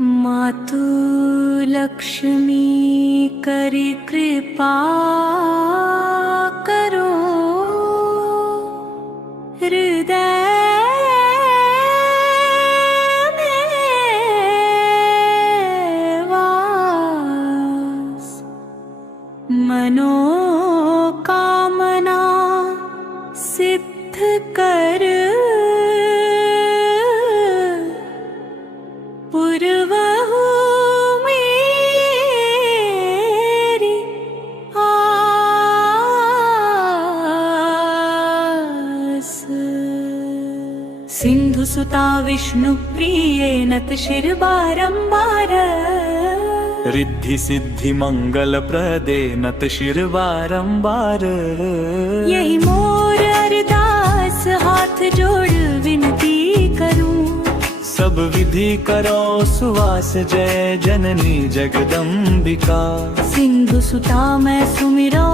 मातु लक्ष्मी करी कृपा करो, हृदय में वास, मनोकामना सिद्ध कर, पूर्वहु मेरी आस। सिंधु सुता विष्णु प्रिये नत शिर बारंबार, रिद्धि सिद्धि मंगल प्रदे नत शिर बारंबार। यही मोर अरदास हाथ जोड़ विनती करूं, सब विधि करो सुवास जय जननी जगदम्बिका। सिंधु सुता मैं सुमिरो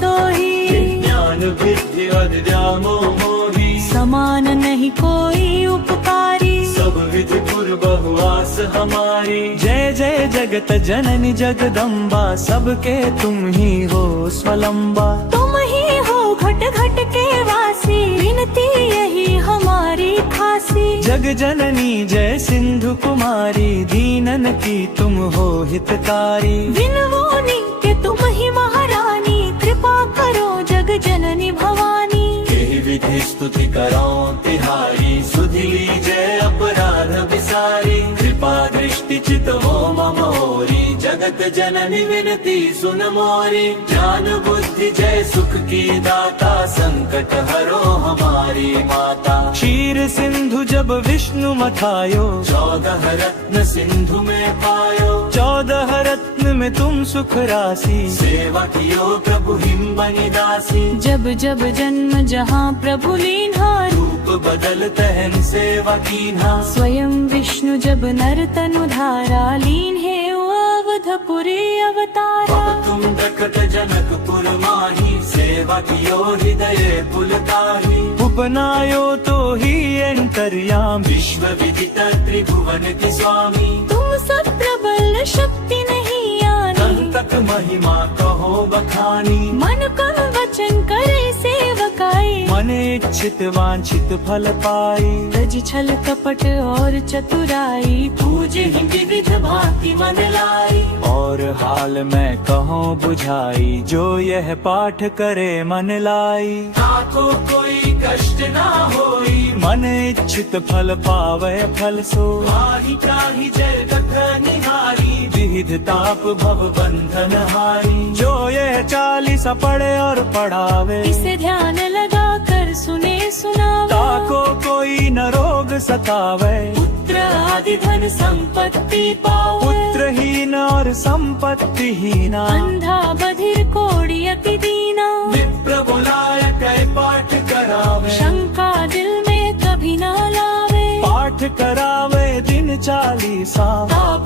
तो ही, ज्ञान विद्धि अध्यामो मोहि। समान नहीं कोई उपकारी, सब विधि पुर बहुआस हमारी। जय जय जगत जननी जगदम्बा, सबके तुम ही हो स्वलंबा। तुम ही हो घट घट के वासी, विनती यही हमारी खासी। जग जननी जय सिंधु कुमारी, दीनन की तुम हो हितकारी। विनवोनी के तुम ही महारानी, कृपा करो जग जननी भवानी। यही विधि स्तुति करो तिहारी, सुधि लीजय अपराध विसारी। कृपा दृष्टि चित हो ममोरी, जगत जननी विनती सुन मोरी। ज्ञान बुद्धि जय सुख की दाता, संकट हरो हमारी माता। क्षीर सिंधु जब विष्णु मथायो, 14 रत्न सिंधु में पायो। 14 रत्न में तुम सुख राशि, सेवा कियो प्रभु हिम बनि दासी। जब जब जन्म जहाँ प्रभु लीन्हा, रूप बदल तहन सेवा कीन्हा। स्वयं विष्णु जब नर तनु धारा, लीन है अवधपुरी अवतारा। तुम दखत जनकपुर माही, सेवा कियो हृदय पुलकाही। उपनायो तो ही अंतर्याम, विश्व विदित त्रिभुवन के स्वामी। तुम सब प्रबल शक्ति नहीं आनी, तक महिमा कहो बखानी। मन कर्म वचन करे सेवकाई, मन इच्छित वांछित फल पाई। रज छल कपट और चतुराई, पूजे ही विविध भांति मन लाई। और हाल में कहो बुझाई, जो यह पाठ करे मन लाई। ताको कोई कष्ट ना होई, मन इच्छित फल पावे फल सो। काही काही जय दख निहारी, विविध ताप भव बंधन हारी। जो यह 40 पढ़े और पढ़ावे, इसे ध्यान लगा कर सुने सुनावे। ताको कोई न रोग सतावे, पुत्र आदि धन संपत्ति पावे। पुत्रहीन और संपत्ति हीना, अंधा बधिर कोढ़ी अति दीना। विप्र बुलाय कै पाठ करावे, शंका दिल में कभी न लावे। पाठ करावे दिन 40,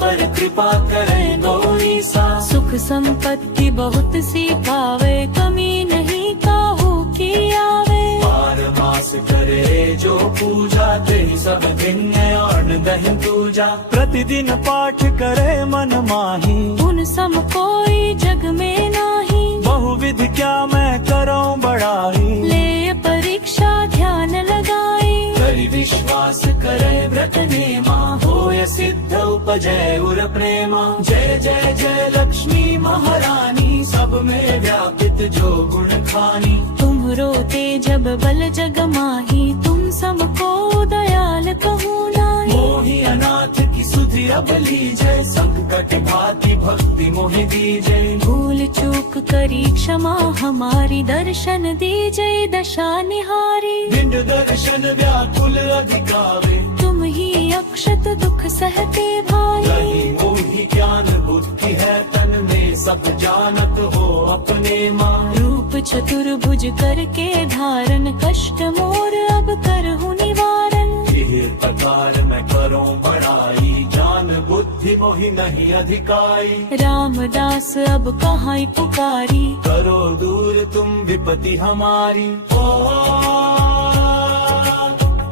पर कृपा करे गौरीसा। सुख संपत्ति बहुत सी पावे, कमी नहीं काहू की आवे। 12 मास करे जो पूजा, ते सब दिन और दही पूजा। प्रतिदिन पाठ करे मन माही, उन सम कोई जग में नाही। बहुविध क्या मैं करूं बड़ाई। ले परीक्षा ध्यान लगाई, करि विश्वास करे व्रत नेमा। होय सिद्ध उपजय उर प्रेमा। जय जय जय लक्ष्मी महारानी, सब में व्यापित जो गुण खानी। तुम रोते जब बल जग माही, तुम समको दयाल कहूँ नाही। मोहि अनाथ की सुधि अब लीजय, संकट भांति भक्ति मोहि दीजय। भूल चूक करी क्षमा हमारी, दर्शन दीजय दशा निहारी। बिंद दर्शन व्याकुल अधिकावे, तुम ही अक्षत दुख सहते भाई। यही मोहि ज्ञान बुद्धि है तन में, सब जानत हो अपने माँ। रूप चतुर्भुज करके धारण, कष्ट मोर अब करहु निवारण। इस प्रकार मैं करूं बड़ाई, ज्ञान बुद्धि मोहि नहीं अधिकाई। रामदास अब कहाँ पुकारी, करो दूर तुम विपत्ति हमारी। ओ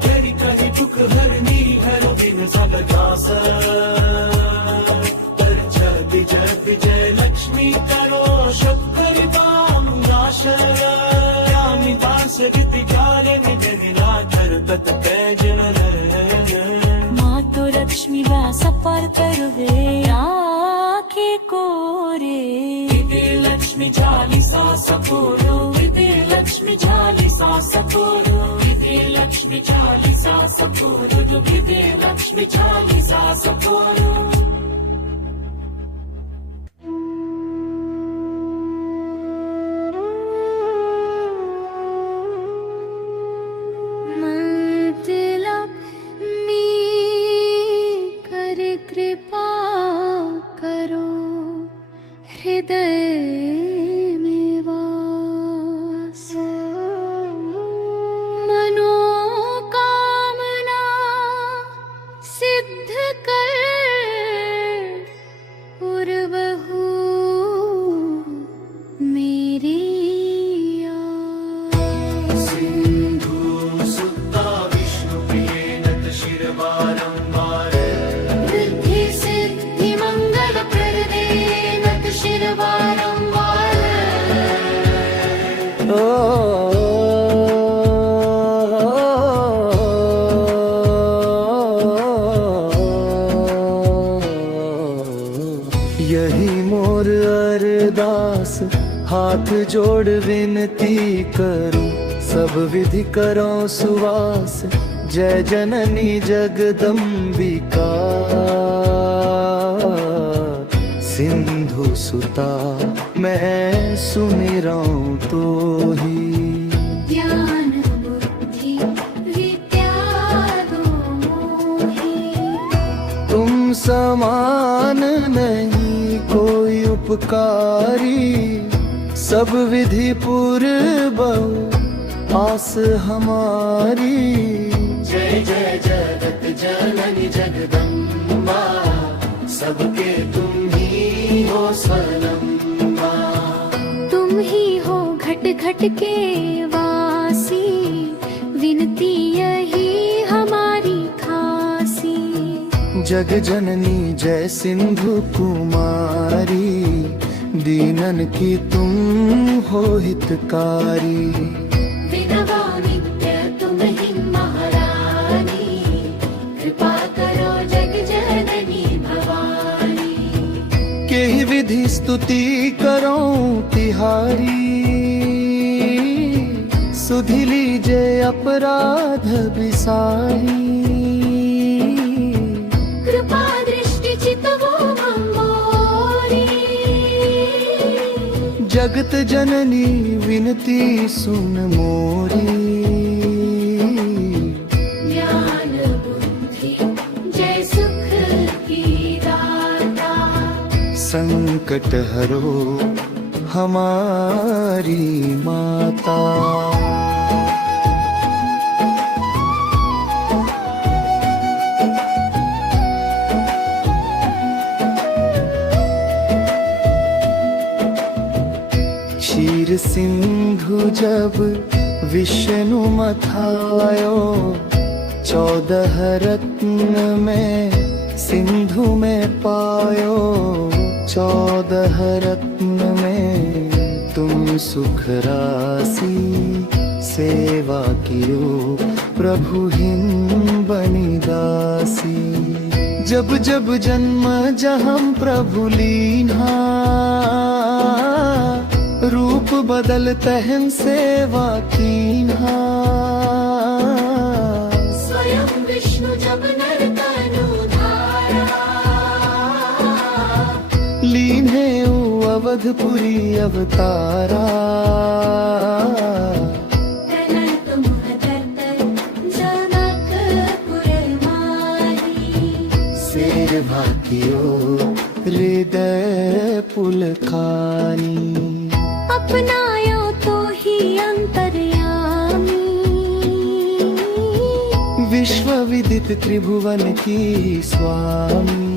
तेरी कही दुख हरनी, हर दिन सब दास। लक्ष्मी व्यास पर करवे आखे कोरे लक्ष्मी चालीसा सपोरो लक्ष्मी चालीसा सपोरो लक्ष्मी चालीसा सपोरो लक्ष्मी चालीसा सपोरो। कृपा करो हृदय में वास, मनोकामना सिद्ध कर पुरबहु मेरी आस। सिंधु सुता विष्णु प्रिय नत शिर बारंबार यही मोर अरदास हाथ जोड़ विनती करूं, सब विधि करो सुवास जय जननी जगदम्बिका। सिंधु सुता मैं सुमिराऊं तो ही ज्ञान बुद्धि विद्या दो मोहि, तुम समान नहीं कोई उपकारी, सब विधि पूर्वहु आस हमारी। जय जय जगत जननी जगदम्बा, सबके तुम ही हो स्वयंबा। तुम ही हो घट घट के वासी, विनती यही हमारी खासी। जग जननी जय सिंधु कुमारी, दीनन की तुम हो हितकारी। विधवा नित्य तुम ही महारानी, कृपा करो जग जननी भवानी। के ही विधि स्तुति करो तिहारी, सुधि लीजे अपराध बिसारी। कृपा दृष्टि चितवो मंगोरी, जगत जननी विनती सुन मोरी। ज्ञान बुद्धि जय सुख की दाता, संकट हरो हमारी माता। क्षीर सिंधु जब विष्णु मथायो, 14 रत्न में सिंधु में पायो। 14 रत्न में तुम सुख राशि, सेवा कियो प्रभु हिम बनी दासी। जब जब जन्म जहम प्रभु लीन्हा, रूप बदल तहन सेवा कीन्हा। स्वयं विष्णु जब नर तनु धारा, लीन है ओ अवधपुरी अवतारा। तनय तुम धरतर जनकपुर माही, शेर भाकियो हृदय पुलकानी। अपनायो तो ही अंतर्यामी, विश्व विदित त्रिभुवन की स्वामी।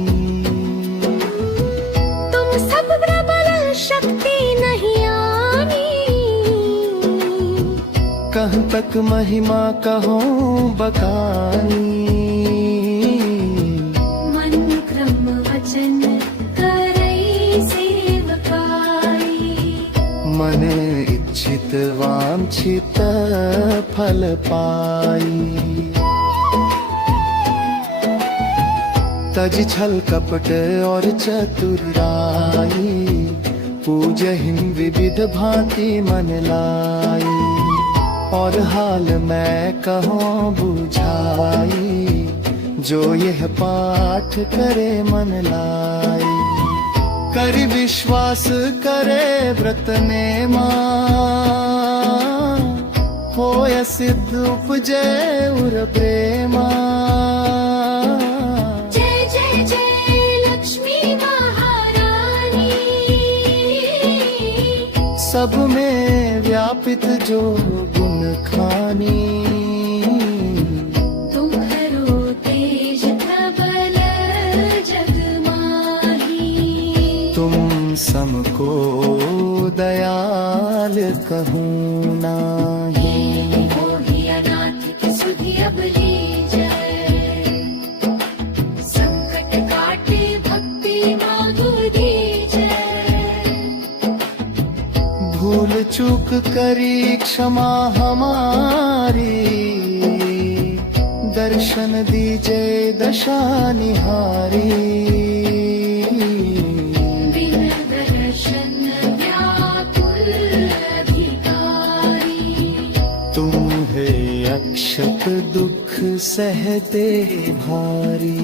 तुम सब प्रबल शक्ति नहीं आनी, कहाँ तक महिमा कहो बकानी। मन क्रम वचन करई सेवकाई, मन इच्छित वांछित फल पाई। तज छल कपट और चतुराई, पूजहिं विविध भांति मन लाई। और हाल मैं कहूँ बुझाई, जो यह पाठ करे मन लाई। कर विश्वास करे व्रत नेमा, होय सिद्ध उपजे उर प्रेमा। जय जय जय लक्ष्मी महारानी, सब में व्यापित जो गुण खानी। तुम्हारो तेज प्रबल जग माही, तुम समको दयाल कहूँ नाही। मोहि अनाथ की सुधि अब लीजै, संकट काटे भक्ति माधु दीजै। भूल चूक करी क्षमा हमारी, दर्शन दीजे दशा निहारी। बिन दर्शन व्याकुल अधिकारी, तुम्हे अक्षत दुख सहते भारी।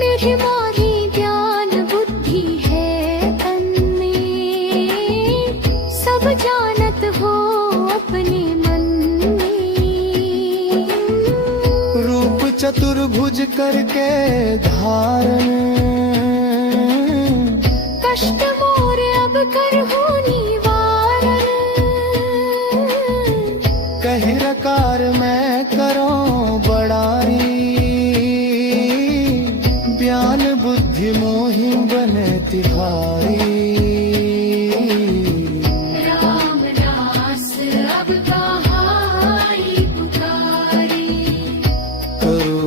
निर्माही ज्ञान बुद्धि है तन में, सब जानत हो अपने मन में। रूप चतुर्भुज करके धारण, कष्ट मोर अब करहु निवारण। कही रकार मैं करो बड़ाई, ज्ञान बुद्धि मोहि बने तिहारी। राम दास अब कहाई पुकारी, करो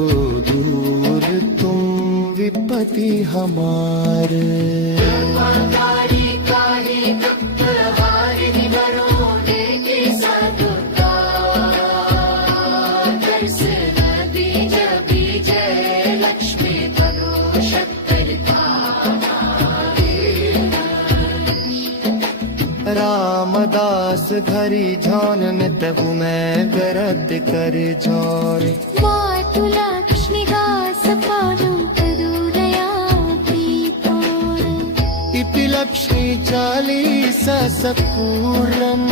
दूर तुम विपत्ति हमार। रामदास घरी झौन में तबु मैं गरत कर झौर। मातु लक्ष्मी दास पानु तदुदया पीतोर। इति लक्ष्मी 40 सपूरम्।